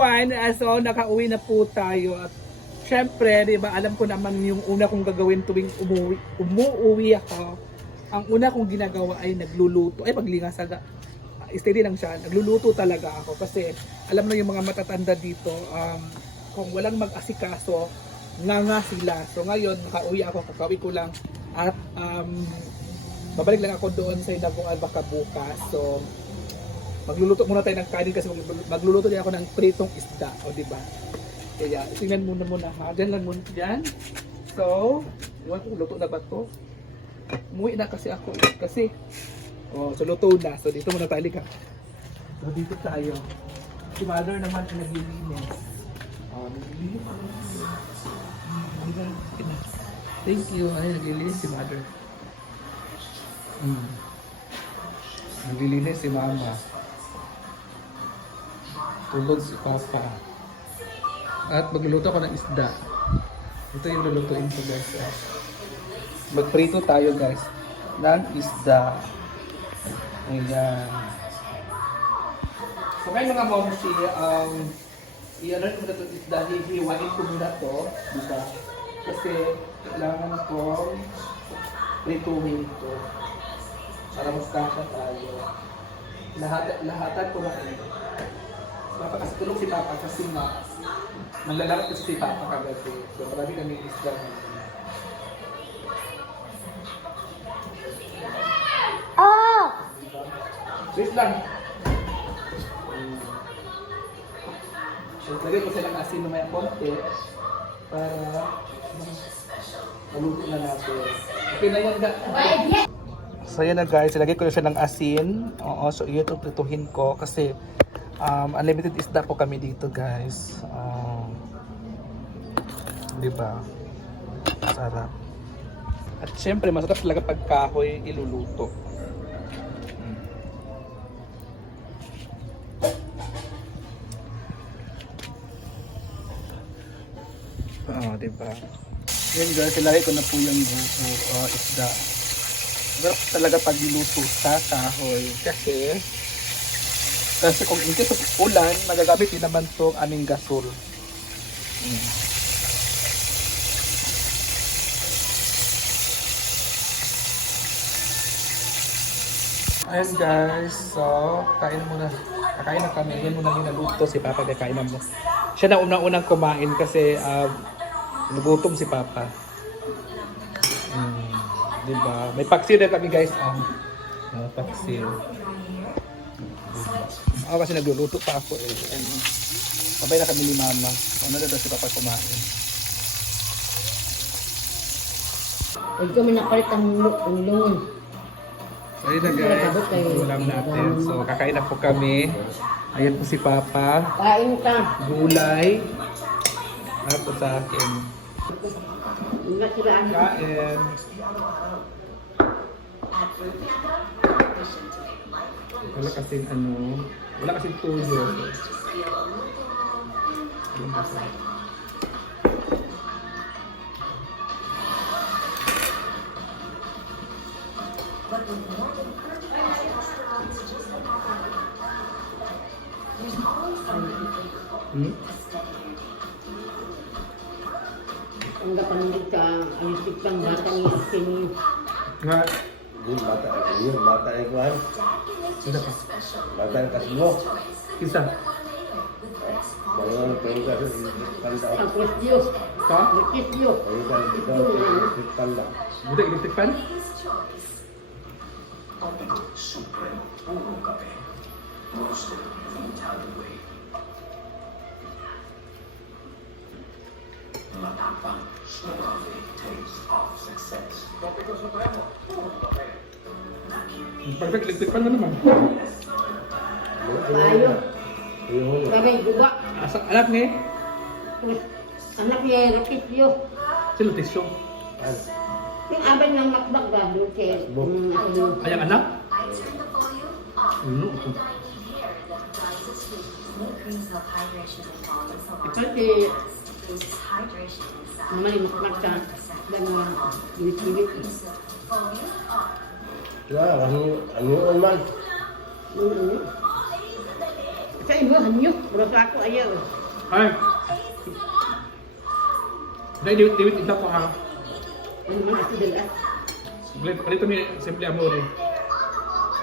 everyone, so nakauwi na po tayo at syempre, di ba, alam ko naman yung una kong gagawin tuwing umuwi ako. Ang una kong ginagawa ay nagluluto. Ay, paglingasaga. Steady lang siya. Nagluluto talaga ako kasi alam na yung mga matatanda dito, kung walang mag-asikaso, nga sila. So ngayon, nakauwi ako, kakauwi ko lang at babalik lang ako doon sa Inabuan baka bukas. So magluluto muna tayo ng kanin kasi magluluto din ako ng pritong isda, o di ba? Kaya tingnan muna ha. Diyan lang muna diyan. So, iwan ko luto na ba to? Umuwi na kasi ako kasi so luto na. So dito muna tayo ka. So dito tayo. Si mother naman ay naglilinis. Naglilinis ako. Thank you. Ay, naglilinis si mother. Naglilinis si mama. Tulog si papa. At magluluto ako ng isda. Ito yung lulutuin ko guys. Magprito tayo guys ng isda. Ayan. So ngayon mga momsi, i-alert ko na itong isda. Hihiwain ko muna to. Diba? Kasi kailangan ko prituhin ito. Para magkasya tayo. Lahatan ko na ito. Kasi tulog si Papa kasi naglalakad kasi si Papa kagabi. So marami kami isda. Wait lang. So lagay ko silang asin na may konti para maluto na natin. Okay na yan ga. So yan na guys, ilagay ko na siya ng asin. Oo, so ito prituhin ko kasi unlimited isda po kami dito guys. Diba? Sarap. At syempre masarap talaga pag kahoy iluluto. Diba? Yan guys, ilagay ko na po yung isda. Sarap talaga pag niluto sa kahoy. Kasi kung in case of ulan, magagamit din naman itong aming gasol. Ayan guys, so kain muna. Kakain na kami. Yan muna yung naluto si Papa. Kakain na mo. Siya na unang kumain kasi nagutom si Papa. Diba? May paksiw na kami guys. Paksiw. Ako kasi nagluluto pa ako eh. Sabay na kami ni Mama. Ano na daw si Papa kumain. Huwag kami nakalit ang lungon. Ayun na guys, ulam natin. So kakain na po kami. Ayan po si Papa. Kain ka. Gulay. Tapos sa akin. Kain. Kain. Wala kasing wala kasing tuyo. Ang kapandig ka, ang isipang bata ni Asin. Nga. Yung bata ay kuhan. Sino pa? Bata ay kasmo. Isa. Mga pengka kanda. Ang Kristyo. Sa? Ang Kristyo. Ayun kan ito kanda. Budak electric fan? Perfect electric fan na naman. Payo. Bagay guba. Anak ni? Anak niya yung Kristyo. Sino tisyo? Yung abay ng makbak ba doon siya. Ay, ang anak? Kasi mamalimot ka dan biwit-biwit. Wah, ano man? Sa imo, hanyok. Pero sa ako, ayaw. Ay. Dahil diwit ito ko ha. Ano man ako dala? Palito ni Simple Amore.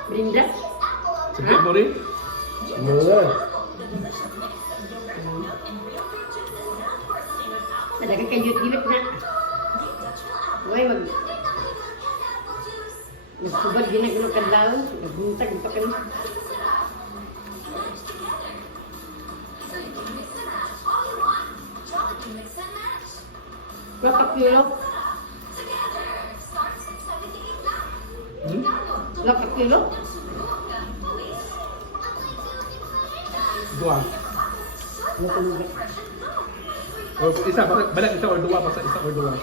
Brinda? Simple Amore? Mura. Talaga kayot-gilip na. Huwag mag... Nagsubad ginagulong kadlaw. Nagbuntag pa ka na. Berapa kilo? Hmm? Berapa kilo? Dua. Ano ko nung O isa, balat isa or dua, basta isa or dua.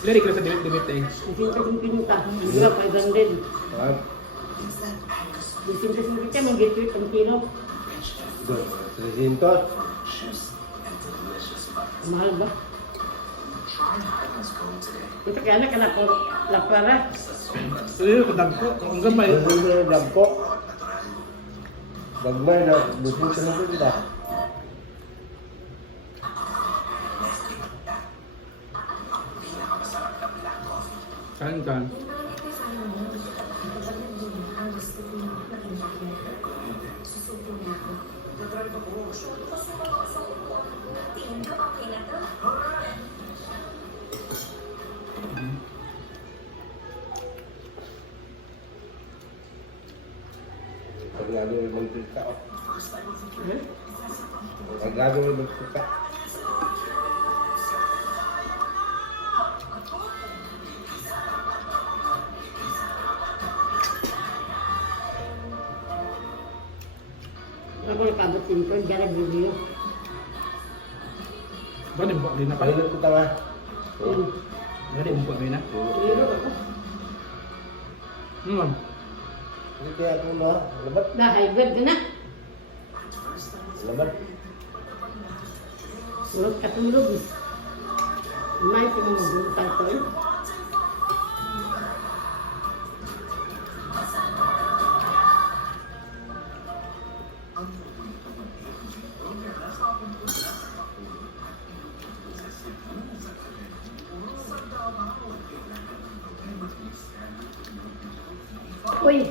Lari ko sa dimit-dimit eh. Isin ka. Hindi ka 500. At Isin ka mag-get ang kilo. doon. 300. Mahal ba? Ito kaya na ka na po lapara. Sige, kung ko, ang gamay. 300 lang po. Bagmay na, busin sa natin nila. Saan ka? Pag gagawin mo magpita. Pag gagawin mo magpita. Ako nakabot sinto, dyan video. Ba, di mo din na pala. Pag kita nga. Ba, di mo din na. Pero ako, Hmm. Hindi kaya ako na. Labat. na-high blood ka na. Labat. Urot katulog. May pinamagulong ko eh. Uy!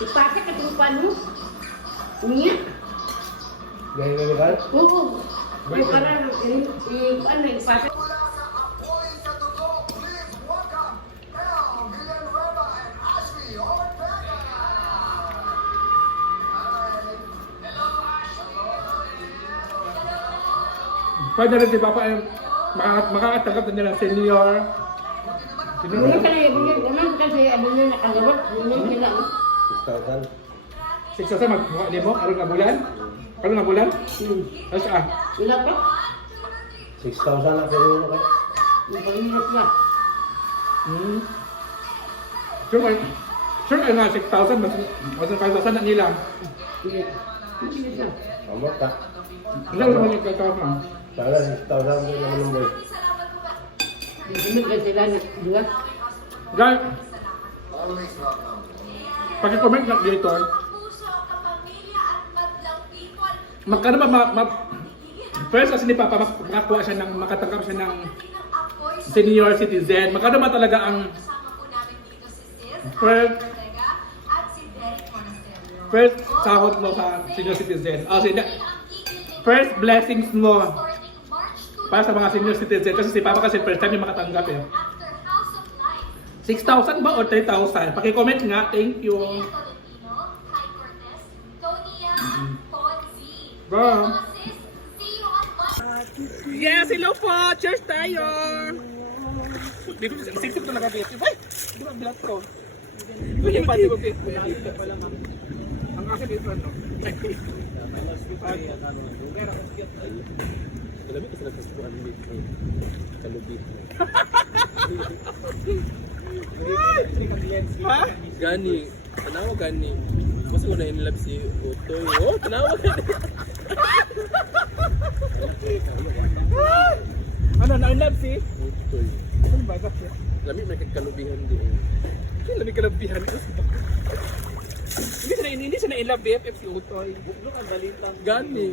Ipasa ka itong paano? Niya? Gaya ka ba? Oo. Yung parang, ano, ipasa. Pwede rin si Papa ay makakatanggap na nila senior. Ano ka na yung ano kasi ano na nakalabot, ano nila. 6,000. 6,000 magmukha niyo mo, karoon nga bulan? Karoon nga bulan? Ano siya? Wala pa? 6,000 na pero ano kayo? Yung pangilap ba? Hmm. Sure kayo nga 6,000, mas 5,000 na nila. Hindi. Hindi na. Tama ka. Wala naman yung kakama. Sana 6,000 din naman ng boy. Hindi ka sila na dua. Guys, pag-comment na dito, magkano ba first kasi ni Papa makakuha siya ng, makatanggap siya ng senior citizen, magkano ba talaga ang first sahod mo sa senior citizen? O, first blessings mo para sa mga senior citizen kasi si Papa kasi first time yung makatanggap eh. 6,000 ba o 3,000? Paki-comment nga, thank you. Bye. Yes, hello po! Cheers tayo! Dito, sisip ko nakabit. Ay, di ba black ko? Ito yung pati ko bit. Ang akin dito, no? Alam mo kasi nagkasubukan dito. Kalubit. Ha? Gani. Tanawa gani. Mas ko na in love si Utoy. Oh, tanawa gani. Ano, na-love si? Utoy. Ano ba? Kasi? Alam mo may kagkalubihan din. Kailan may kalabihan ko sa baka. Hindi siya na in love BFF si Utoy. Buklok ang balitan. Gani.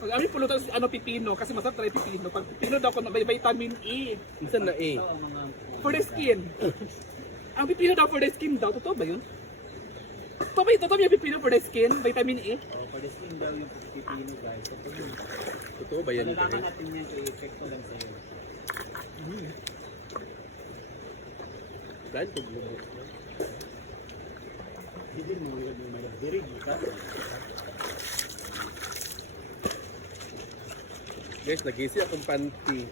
Pag amin pulutan si ano pipino kasi masarap try pipino. Pag pipino daw ko na may vitamin E Minsan na eh. Ang mga for the skin. Ang pipino daw for the skin daw. Totoo ba yun? Totoo ba yung pipino for the skin? Vitamin E? for the skin daw yung pipino guys. So, pag yun, Totoo ba yan? kailangan natin yan i-check ko lang sa'yo. Dahil kung lumot. Hindi mo yun yung malabdirig. Guys, nag-isi akong panty.